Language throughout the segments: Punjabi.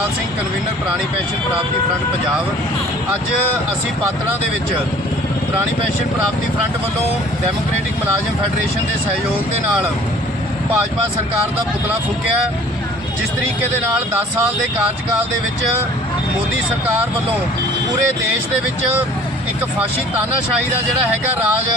ਅਮਰਤਪਾਲ ਸਿੰਘ ਕਨਵੀਨਰ, ਪੁਰਾਣੀ ਪੈਨਸ਼ਨ ਪ੍ਰਾਪਤੀ ਫਰੰਟ ਪੰਜਾਬ। ਅੱਜ ਅਸੀਂ ਪਾਤੜਾਂ ਦੇ ਵਿੱਚ ਪੁਰਾਣੀ ਪੈਨਸ਼ਨ ਪ੍ਰਾਪਤੀ ਫਰੰਟ ਵੱਲੋਂ ਡੈਮੋਕ੍ਰੈਟਿਕ ਮੁਲਾਜ਼ਮ ਫੈਡਰੇਸ਼ਨ ਦੇ ਸਹਿਯੋਗ ਦੇ ਨਾਲ ਭਾਜਪਾ ਸਰਕਾਰ ਦਾ ਪੁਤਲਾ ਫੂਕਿਆ ਜਿਸ ਤਰੀਕੇ ਦੇ ਨਾਲ 10 ਸਾਲ ਦੇ ਕਾਰਜਕਾਲ ਦੇ ਵਿੱਚ ਮੋਦੀ ਸਰਕਾਰ ਵੱਲੋਂ ਪੂਰੇ ਦੇਸ਼ ਦੇ ਵਿੱਚ ਇੱਕ ਫਾਸ਼ੀ ਤਾਨਾਸ਼ਾਹੀ ਦਾ ਜਿਹੜਾ ਹੈਗਾ ਰਾਜ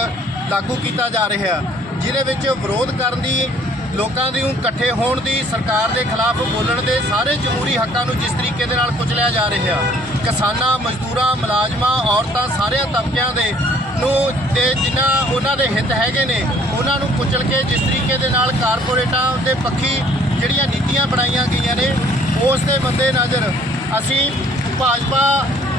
ਲਾਗੂ ਕੀਤਾ ਜਾ ਰਿਹਾ ਜਿਹਦੇ ਵਿੱਚ ਵਿਰੋਧ ਕਰਨ ਦੀ ਲੋਕਾਂ ਦੀ ਨੂੰ ਇਕੱਠੇ ਹੋਣ ਦੀ ਸਰਕਾਰ ਦੇ ਖਿਲਾਫ ਬੋਲਣ ਦੇ ਸਾਰੇ ਜਮਹੂਰੀ ਹੱਕਾਂ ਨੂੰ ਜਿਸ ਤਰੀਕੇ ਦੇ ਨਾਲ ਕੁਚਲਿਆ ਜਾ ਰਿਹਾ। ਕਿਸਾਨਾਂ, ਮਜ਼ਦੂਰਾਂ, ਮੁਲਾਜ਼ਮਾਂ, ਔਰਤਾਂ ਸਾਰਿਆਂ ਤਬਕਿਆਂ ਦੇ ਨੂੰ ਤੇ ਜਿਨ੍ਹਾਂ ਉਹਨਾਂ ਦੇ ਹਿੱਤ ਹੈਗੇ ਨੇ, ਉਹਨਾਂ ਨੂੰ ਕੁਚਲ ਕੇ ਜਿਸ ਤਰੀਕੇ ਦੇ ਨਾਲ ਕਾਰਪੋਰੇਟਾਂ ਦੇ ਪੱਖੀ ਜਿਹੜੀਆਂ ਨੀਤੀਆਂ ਬਣਾਈਆਂ ਗਈਆਂ ਨੇ, ਉਸ ਦੇ ਮੱਦੇ ਨਜ਼ਰ ਅਸੀਂ ਭਾਜਪਾ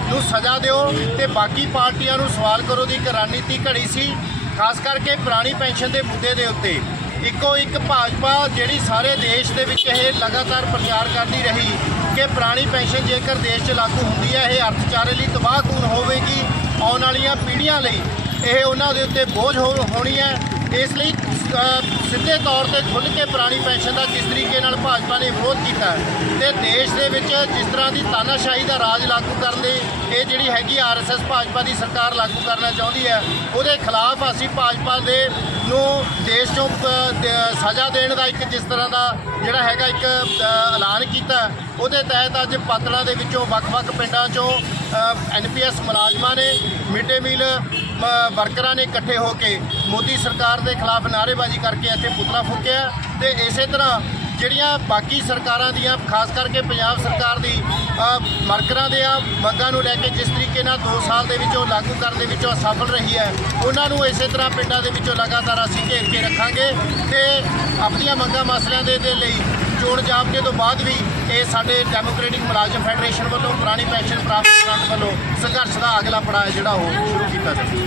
ਨੂੰ ਸਜ਼ਾ ਦਿਓ ਤੇ ਬਾਕੀ ਪਾਰਟੀਆਂ ਨੂੰ ਸਵਾਲ ਕਰੋ ਦੀ ਇੱਕ ਰਣਨੀਤੀ ਘੜੀ ਸੀ, ਖਾਸ ਕਰਕੇ ਪੁਰਾਣੀ ਪੈਨਸ਼ਨ ਦੇ ਮੁੱਦੇ ਦੇ ਉੱਤੇ। ਇੱਕੋ ਇੱਕ ਭਾਜਪਾ ਜਿਹੜੀ ਸਾਰੇ ਦੇਸ਼ ਦੇ ਵਿੱਚ ਇਹ ਲਗਾਤਾਰ ਪ੍ਰਚਾਰ ਕਰਦੀ ਰਹੀ ਕਿ ਪੁਰਾਣੀ ਪੈਨਸ਼ਨ ਜੇਕਰ ਦੇਸ਼ 'ਚ ਲਾਗੂ ਹੁੰਦੀ ਹੈ, ਇਹ ਅਰਥਚਾਰੇ ਲਈ ਤਬਾਹਕੂਨ ਹੋਵੇਗੀ, ਆਉਣ ਵਾਲੀਆਂ ਪੀੜ੍ਹੀਆਂ ਲਈ ਇਹ ਉਹਨਾਂ ਦੇ ਉੱਤੇ ਬੋਝ ਹੋ- ਹੋਣੀ ਹੈ। ਇਸ ਲਈ ਸਿੱਧੇ ਤੌਰ ਤੇ ਖੁੱਲ੍ਹ ਕੇ ਪੁਰਾਣੀ ਪੈਨਸ਼ਨ ਦਾ ਜਿਸ ਤਰੀਕੇ ਨਾਲ ਭਾਜਪਾ ਨੇ ਵਿਰੋਧ ਕੀਤਾ ਹੈ ਤੇ ਦੇਸ਼ ਦੇ ਵਿੱਚ ਜਿਸ ਤਰ੍ਹਾਂ ਦੀ ਤਾਨਾਸ਼ਾਹੀ ਦਾ ਰਾਜ ਲਾਗੂ ਕਰਨ ਦੇ, ਇਹ ਜਿਹੜੀ ਹੈਗੀ ਆਰਐਸਐਸ ਭਾਜਪਾ ਦੀ ਸਰਕਾਰ ਲਾਗੂ ਕਰਨਾ ਚਾਹੁੰਦੀ ਹੈ, ਉਹਦੇ ਖਿਲਾਫ ਅਸੀਂ ਭਾਜਪਾ ਦੇ ਨੂੰ ਦੇਸ਼ ਚੋਂ ਸਜ਼ਾ ਦੇਣ ਦਾ ਇੱਕ ਜਿਸ ਤਰ੍ਹਾਂ ਦਾ ਜਿਹੜਾ ਹੈਗਾ ਇੱਕ ਐਲਾਨ ਕੀਤਾ, ਉਹਦੇ ਤਹਿਤ ਅੱਜ ਪਾਤੜਾਂ ਦੇ ਵਿੱਚੋਂ ਵੱਖ-ਵੱਖ ਪਿੰਡਾਂ ਚੋਂ ਐਨਪੀਐਸ ਮੁਲਾਜ਼ਮਾਂ ਨੇ ਮਿਡ ਮੀਲ ਵਰਕਰਾਂ ਨੇ ਇਕੱਠੇ ਹੋ ਕੇ ਮੋਦੀ ਸਰਕਾਰ ਦੇ ਖਿਲਾਫ ਨਾਅਰੇਬਾਜ਼ੀ ਕਰਕੇ ਇੱਥੇ ਪੁਤਲਾ ਫੂਕਿਆ ਤੇ ਇਸੇ ਤਰ੍ਹਾਂ ਜਿਹੜੀਆਂ ਬਾਕੀ ਸਰਕਾਰਾਂ ਦੀਆਂ, ਖਾਸ ਕਰਕੇ ਪੰਜਾਬ ਸਰਕਾਰ ਦੀ ਵਰਕਰਾਂ ਦੇ ਆ ਮੰਗਾਂ ਨੂੰ ਲੈ ਕੇ ਜਿਸ ਤਰੀਕੇ ਨਾਲ 2 ਸਾਲ ਦੇ ਵਿੱਚੋਂ ਲਾਗੂ ਕਰਨ ਦੇ ਵਿੱਚੋਂ ਅਸਫਲ ਰਹੀ ਹੈ, ਉਹਨਾਂ ਨੂੰ ਇਸੇ ਤਰ੍ਹਾਂ ਪਿੰਡਾਂ ਦੇ ਵਿੱਚੋਂ ਲਗਾਤਾਰ ਅਸੀਂ ਘੇਰ ਕੇ ਰੱਖਾਂਗੇ ਤੇ ਆਪਣੀਆਂ ਮੰਗਾਂ ਮਸਲਿਆਂ ਦੇ ਦੇ ਲਈ ਚੋਣ ਜਾਬਤੇ ਤੋਂ ਬਾਅਦ ਵੀ ਇਹ ਸਾਡੇ ਡੈਮੋਕ੍ਰੈਟਿਕ ਮੁਲਾਜ਼ਮ ਫੈਡਰੇਸ਼ਨ ਵੱਲੋਂ ਪੁਰਾਣੀ ਪੈਨਸ਼ਨ ਪ੍ਰਾਪਤ ਕਰਨ ਵੱਲੋਂ ਸੰਘਰਸ਼ ਦਾ ਅਗਲਾ ਪੜਾਅ ਜਿਹੜਾ ਉਹ ਸ਼ੁਰੂ ਕੀਤਾ ਜਾਵੇ।